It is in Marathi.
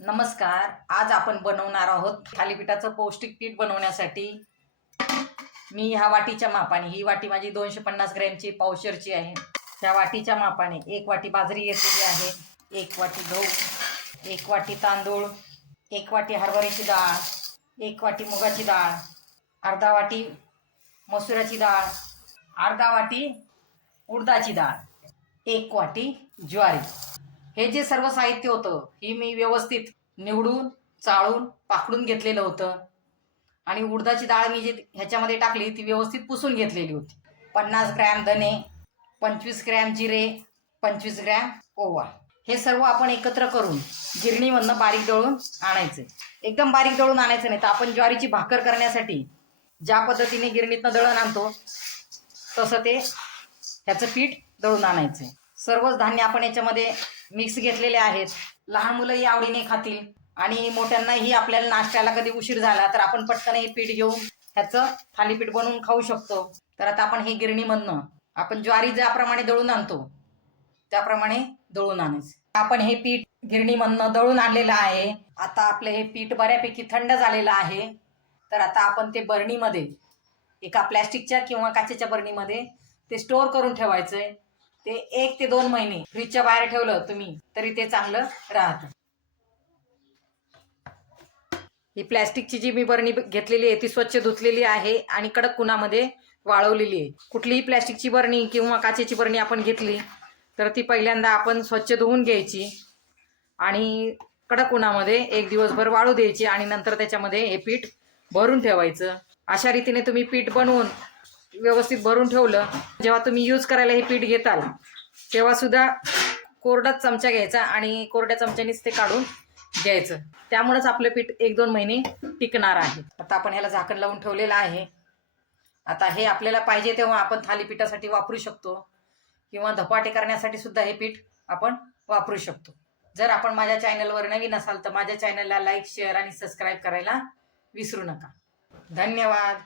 नमस्कार. आज आपण बनवणार आहोत थालीपीठाचं पौष्टिक पीठ बनवण्यासाठी मी ह्या वाटीच्या मापाने, ही वाटी माझी 250 ग्रॅमची पावशेरची आहे. त्या वाटीच्या मापाने 1 वाटी बाजरी घेतलेली आहे, 1 वाटी गहू, 1 वाटी तांदूळ, 1 वाटी हरभऱ्याची डाळ, 1 वाटी मुगाची डाळ, अर्धा वाटी मसुराची डाळ, अर्धा वाटी उडदाची डाळ, 1 वाटी ज्वारी. हे जे सर्व साहित्य होतं ही मी व्यवस्थित निवडून चाळून पाकडून घेतलेलं होतं आणि उडदाची डाळ मी जी ह्याच्यामध्ये टाकली ती व्यवस्थित पुसून घेतलेली होती. 50 ग्रॅम धने, 25 ग्रॅम जिरे, 25 ग्रॅम ओवा, हे सर्व आपण एकत्र करून गिरणीमधनं बारीक दळून आणायचं. एकदम बारीक दळून आणायचं नाही तर आपण ज्वारीची भाकर करण्यासाठी ज्या पद्धतीने गिरणीतनं दळण आणतो तसं ते ह्याचं पीठ दळून आणायचं. सर्वच धान्य आपण याच्यामध्ये मिक्स घेतलेले आहेत. लहान मुलंही आवडीने खातील आणि मोठ्यांनाही आपल्याला नाश्त्याला कधी उशीर झाला तर आपण पटकन हे पीठ घेऊन ह्याचं थालीपीठ बनवून खाऊ शकतो. तर आता आपण हे गिरणीमधनं आपण ज्वारी ज्याप्रमाणे दळून आणतो त्याप्रमाणे दळून आणायचं. आपण हे पीठ गिरणीमधनं दळून आणलेलं आहे. आता आपलं हे पीठ बऱ्यापैकी थंड झालेलं आहे. तर आता आपण ते बरणीमध्ये, एका प्लॅस्टिकच्या किंवा काचेच्या बरणीमध्ये ते स्टोअर करून ठेवायचंय. ते 1 ते 2 महिने फ्रीजच्या बाहेर ठेवलं तुम्ही तरी ते चांगलं राहतं. ही प्लॅस्टिकची जी मी बरणी घेतलेली आहे ती स्वच्छ धुतलेली आहे आणि कडक उन्हामध्ये वाळवलेली आहे. कुठलीही प्लॅस्टिकची बरणी किंवा काचेची बरणी आपण घेतली तर ती पहिल्यांदा आपण स्वच्छ धुवून घ्यायची आणि कडक उन्हामध्ये 1 दिवसभर वाळू द्यायची आणि नंतर त्याच्यामध्ये हे पीठ भरून ठेवायचं. अशा रीतीने तुम्ही पीठ बनवून व्यवस्थित भरून ठेवलं, जेव्हा तुम्ही यूज करायला हे पीठ घेताल तेव्हा सुद्धा कोरडाच चमचा घ्यायचा आणि कोरड्या चमच्यानेच ते काढून घ्यायचं. त्यामुळेच आपलं पीठ 1-2 महिने टिकणार आहे. आता आपण ह्याला झाकण लावून ठेवलेलं आहे. आता हे आपल्याला पाहिजे तेव्हा आपण थालीपीठासाठी वापरू शकतो किंवा धपाटे करण्यासाठी सुद्धा हे पीठ आपण वापरू शकतो. जर आपण माझ्या चॅनलवर नवीन असाल तर माझ्या चॅनलला लाईक, शेअर आणि सबस्क्राईब करायला विसरू नका. धन्यवाद.